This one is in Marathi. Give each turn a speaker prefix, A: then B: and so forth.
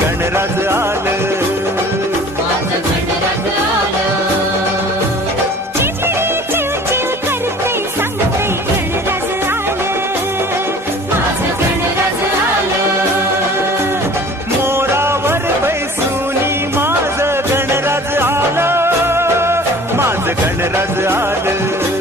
A: गणराज आल मोरावर माझं मध गणरज आल चीवर चीवर आल माज